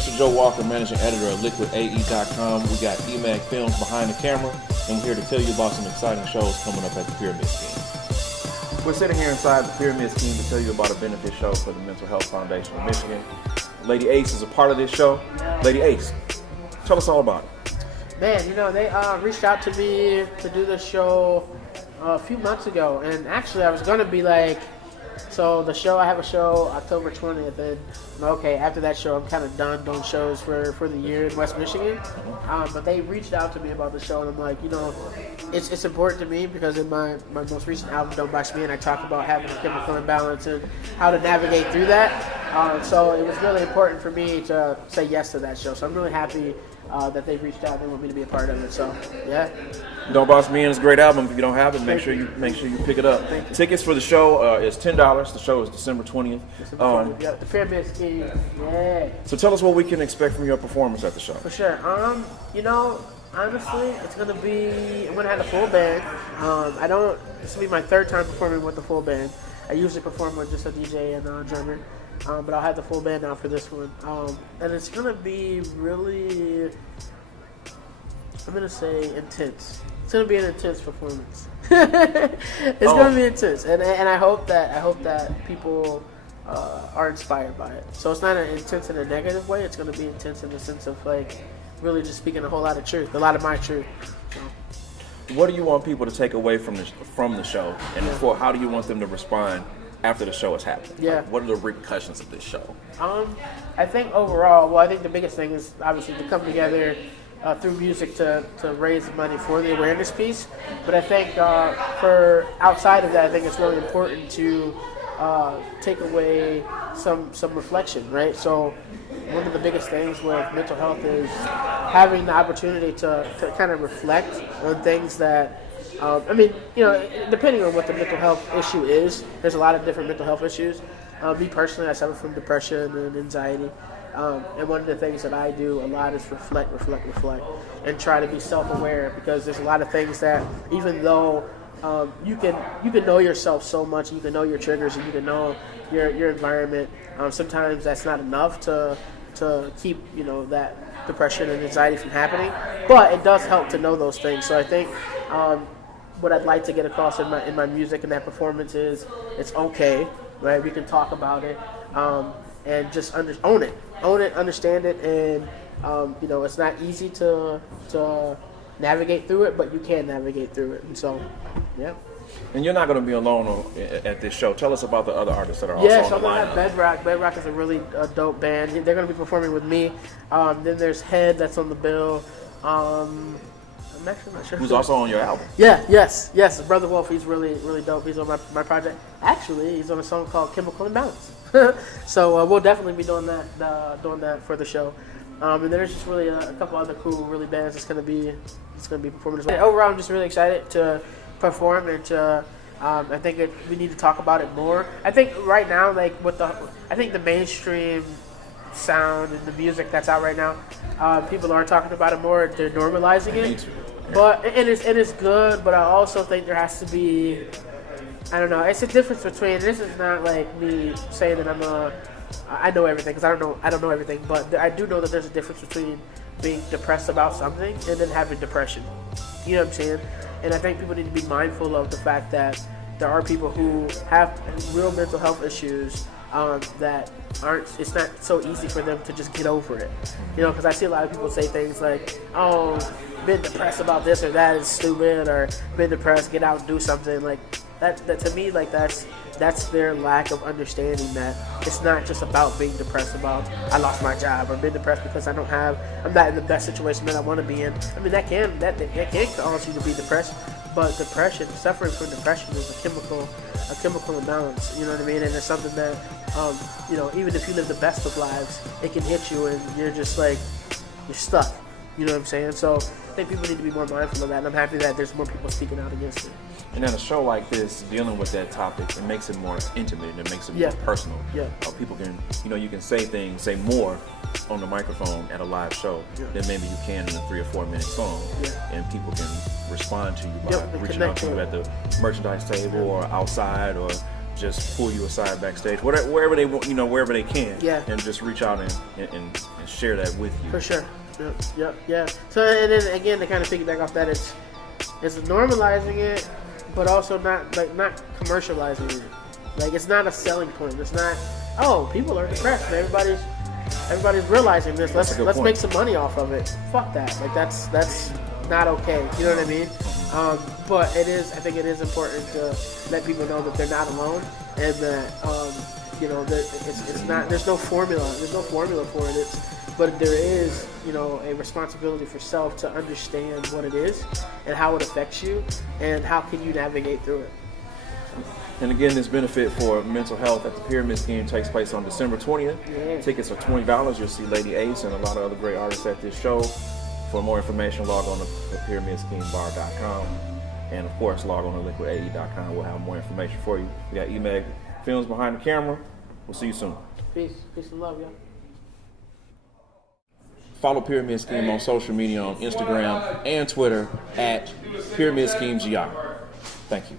Mr. Joe Walker, managing editor of LiquidAE.com. We got EMAG Films behind the camera, and we're here to tell you about some exciting shows coming up at the Pyramid Scheme. We're sitting here inside the Pyramid Scheme to tell you about a benefit show for the Mental Health Foundation of Michigan. Lady Ace is a part of this show. Lady Ace, tell us all about it. Man, you know, they reached out to me to do this show a few months ago, and actually I was going to be like, so I have a show October 20th, and okay, after that show I'm kind of done doing shows for the year in West Michigan, but they reached out to me about the show, and I'm like, you know, it's important to me because in my most recent album, Don't Box Me In, I talk about having a chemical imbalance and how to navigate through that, so it was really important for me to say yes to that show, so I'm really happy that they reached out and they want me to be a part of it. So yeah. Don't Box Me In is a great album. If you don't have it, make sure you pick it up. Tickets for the show is $10. The show is December 20th. Yeah, the Pyramid Scheme. Yeah. So tell us what we can expect from your performance at the show. For sure. You know, honestly, I'm gonna have a full band. This will be my third time performing with the full band. I usually perform with just a DJ and a drummer. But I'll have the full band now for this one. And it's going to be really, I'm going to say intense. It's going to be an intense performance. It's going to be intense. And I hope that people are inspired by it. So it's not intense in a negative way. It's going to be intense in the sense of like really just speaking a whole lot of truth, a lot of my truth. So. What do you want people to take away from the show? And how do you want them to respond after the show has happened? Yeah. Like, what are the repercussions of this show? I think overall, I think the biggest thing is obviously to come together through music to raise money for the awareness piece. But I think for outside of that, I think it's really important to take away some reflection, right? So one of the biggest things with mental health is having the opportunity to kind of reflect on things that depending on what the mental health issue is, there's a lot of different mental health issues. Me personally, I suffer from depression and anxiety. And one of the things that I do a lot is reflect, and try to be self-aware because there's a lot of things that even though you can know yourself so much, you can know your triggers, and you can know your environment, sometimes that's not enough to keep, that depression and anxiety from happening. But it does help to know those things. So I think what I'd like to get across in my music and that performance is it's okay, right? We can talk about it and just own it, understand it, and it's not easy to navigate through it, but you can navigate through it, and so yeah. And you're not going to be alone at this show. Tell us about the other artists that are also on the lineup. Yeah, so I'm going to have Bedrock. Bedrock is a really dope band. They're going to be performing with me. Then there's Head that's on the bill. I'm actually not sure. Who's also on your album? Yeah, yes. Brother Wolf, he's really, really dope. He's on my project. Actually, he's on a song called Chemical Imbalance. So we'll definitely be doing that for the show. And then there's just really a couple other cool, really bands that's going to be performing as well. Overall, I'm just really excited to perform and to. I think we need to talk about it more. I think right now, like I think the mainstream sound and the music that's out right now, people are talking about it more. They're normalizing it. But it is good, but I also think there has to be, I don't know, it's a difference between, this is not like me saying that I know everything, because I don't know everything, but I do know that there's a difference between being depressed about something and then having depression. You know what I'm saying? And I think people need to be mindful of the fact that there are people who have real mental health issues that it's not so easy for them to just get over it. Because I see a lot of people say things like, oh, been depressed about this or that is stupid, or been depressed, get out and do something. Like that to me, like that's their lack of understanding that it's not just about being depressed about I lost my job, or being depressed because I'm not in the best situation that I want to be in. I mean that can cause you to be depressed, but suffering from depression is a chemical imbalance. You know what I mean? And it's something that even if you live the best of lives, it can hit you and you're just like you're stuck. You know what I'm saying? So I think people need to be more mindful of that, and I'm happy that there's more people speaking out against it. And then a show like this, dealing with that topic, it makes it more intimate, it makes it more personal. Yeah. People can, you can say more on the microphone at a live show than maybe you can in a 3 or 4 minute song. Yeah. And people can respond to you by reaching out to you at the merchandise table or outside or just pull you aside backstage, wherever they want, wherever they can, Yeah. and just reach out and share that with you. For sure. Yep. Yeah. So and then again, to kind of piggyback off that, it's normalizing it, but also not commercializing it. Like, it's not a selling point. It's not, oh, people are depressed. Everybody's realizing this. Let's point. make some money off of it. Fuck that. Like, that's not okay. You know what I mean? But I think it is important to let people know that they're not alone, and that that it's not. There's no formula. There's no formula for it. But there is, a responsibility for self to understand what it is and how it affects you, and how can you navigate through it. And again, this benefit for mental health at the Pyramid Scheme takes place on December 20th. Yeah. Tickets are $20. You'll see Lady Ace and a lot of other great artists at this show. For more information, log on to thepyramidschemebar.com. And of course, log on to LiquidAE.com. We'll have more information for you. We got EMAG Films behind the camera. We'll see you soon. Peace and love, y'all. Follow Pyramid Scheme on social media on Instagram and Twitter at Pyramid Scheme GR. Thank you.